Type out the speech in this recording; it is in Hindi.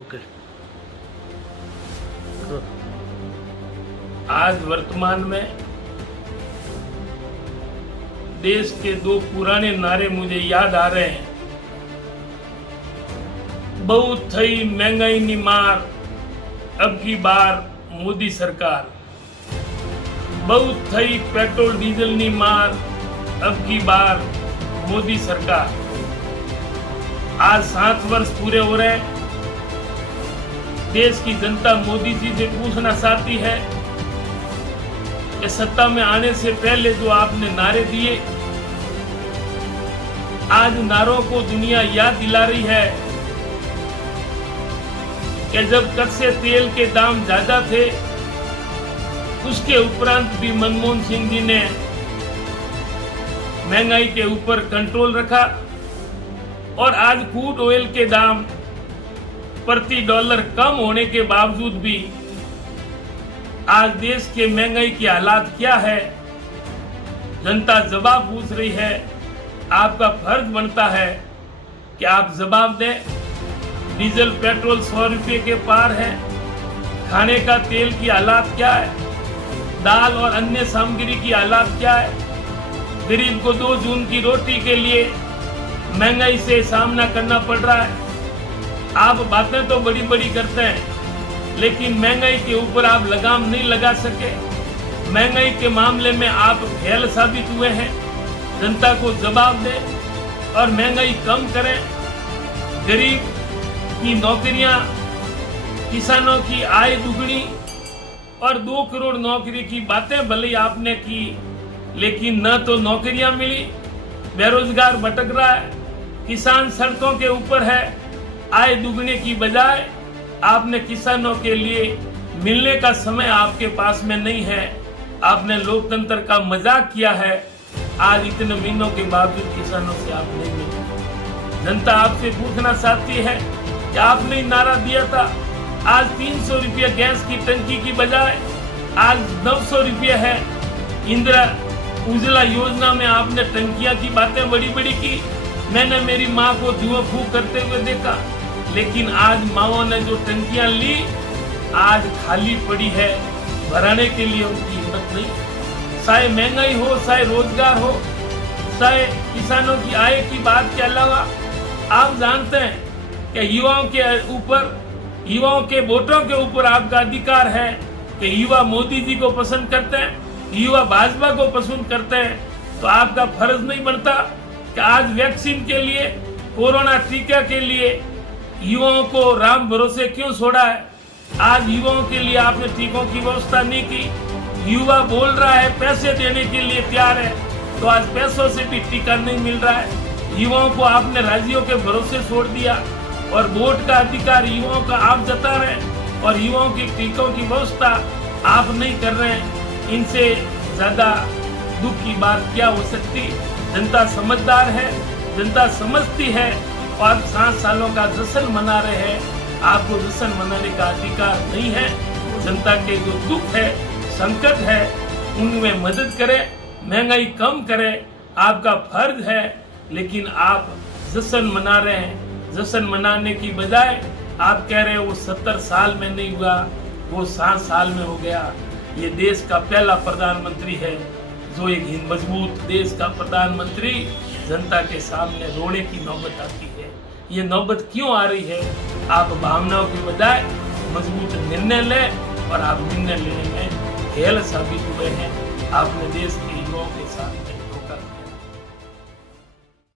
ओके। आज वर्तमान में देश के दो पुराने नारे मुझे याद आ रहे हैं। बहुत थई महंगाई नी मार, अब की बार मोदी सरकार। बहुत थई पेट्रोल डीजल नी मार, अब की बार मोदी सरकार। आज 7 वर्ष पूरे हो रहे हैं। देश की जनता मोदी जी से पूछना चाहती है कि सत्ता में आने से पहले जो आपने नारे दिए, आज नारों को दुनिया याद दिला रही है कि जब कच्चे तेल के दाम ज्यादा थे, उसके उपरांत भी मनमोहन सिंह जी ने महंगाई के ऊपर कंट्रोल रखा और आज क्रूड ऑयल के दाम प्रति डॉलर कम होने के बावजूद भी आज देश के महंगाई की हालात क्या है, जनता जवाब पूछ रही है। आपका फर्ज बनता है कि आप जवाब दें। डीजल पेट्रोल 100 रुपये के पार है। खाने का तेल की हालात क्या है, दाल और अन्य सामग्री की हालात क्या है। गरीब को 2 जून की रोटी के लिए महंगाई से सामना करना पड़ रहा है। आप बातें तो बड़ी बड़ी करते हैं, लेकिन महंगाई के ऊपर आप लगाम नहीं लगा सके। महंगाई के मामले में आप फेल साबित हुए हैं। जनता को जवाब दें और महंगाई कम करें। गरीब की नौकरियां, किसानों की आय दुगनी और 2 करोड़ नौकरी की बातें भले आपने की, लेकिन न तो नौकरियां मिली, बेरोजगार भटक रहा है, किसान सड़कों के ऊपर है। आय दुगने की बजाय आपने किसानों के लिए मिलने का समय आपके पास में नहीं है। आपने लोकतंत्र का मजाक किया है। आज इतने महीनों के बावजूद किसानों से आप नहीं मिले। जनता आपसे पूछना चाहती है कि आपने नारा दिया था, आज 300 रुपये गैस की टंकी की बजाय आज 900 रुपये है। इंदिरा उज्ज्वला योजना में आपने टंकियां की बातें बड़ी बड़ी की। मैंने मेरी माँ को धुआं फूंक करते हुए देखा, लेकिन आज माओ ने जो टंकियां ली आज खाली पड़ी है। भराने के लिए उनकी हिम्मत नहीं। चाहे महंगाई हो, चाहे रोजगार हो, चाहे किसानों की आय की बात के अलावा आप जानते हैं कि युवाओं के वोटों के ऊपर आपका अधिकार है कि युवा मोदी जी को पसंद करते हैं, युवा भाजपा को पसंद करते हैं। तो आपका फर्ज नहीं बनता कि आज वैक्सीन के लिए, कोरोना टीका के लिए युवाओं को राम भरोसे क्यों छोड़ा है। आज युवाओं के लिए आपने टीकों की व्यवस्था नहीं की। युवा बोल रहा है पैसे देने के लिए तैयार है, तो आज पैसों से भी टीका नहीं मिल रहा है। युवाओं को आपने राज्यों के भरोसे छोड़ दिया और वोट का अधिकार युवाओं का आप जता रहे हैं और युवाओं की टीकों की व्यवस्था आप नहीं कर रहे हैं। इनसे ज्यादा दुख की बात क्या हो सकती। जनता समझदार है, जनता समझती है और 7 सालों का जश्न मना रहे हैं। आपको जश्न मनाने का अधिकार नहीं है। जनता के जो दुख है, संकट है, उनमें मदद करें, महंगाई कम करें, आपका फर्ज है। लेकिन आप जश्न मना रहे हैं। जश्न मनाने की बजाय आप कह रहे हैं वो 70 साल में नहीं हुआ, वो 7 साल में हो गया। ये देश का पहला प्रधानमंत्री है जो एक मजबूत देश का प्रधानमंत्री जनता के सामने रोने की नौबत आती है। ये नौबत क्यों आ रही है? आप भावनाओं के बजाय मजबूत निर्णय लें और आप निर्णय लेने में फेल साबित हुए हैं। आपने देश के युवाओं के साथ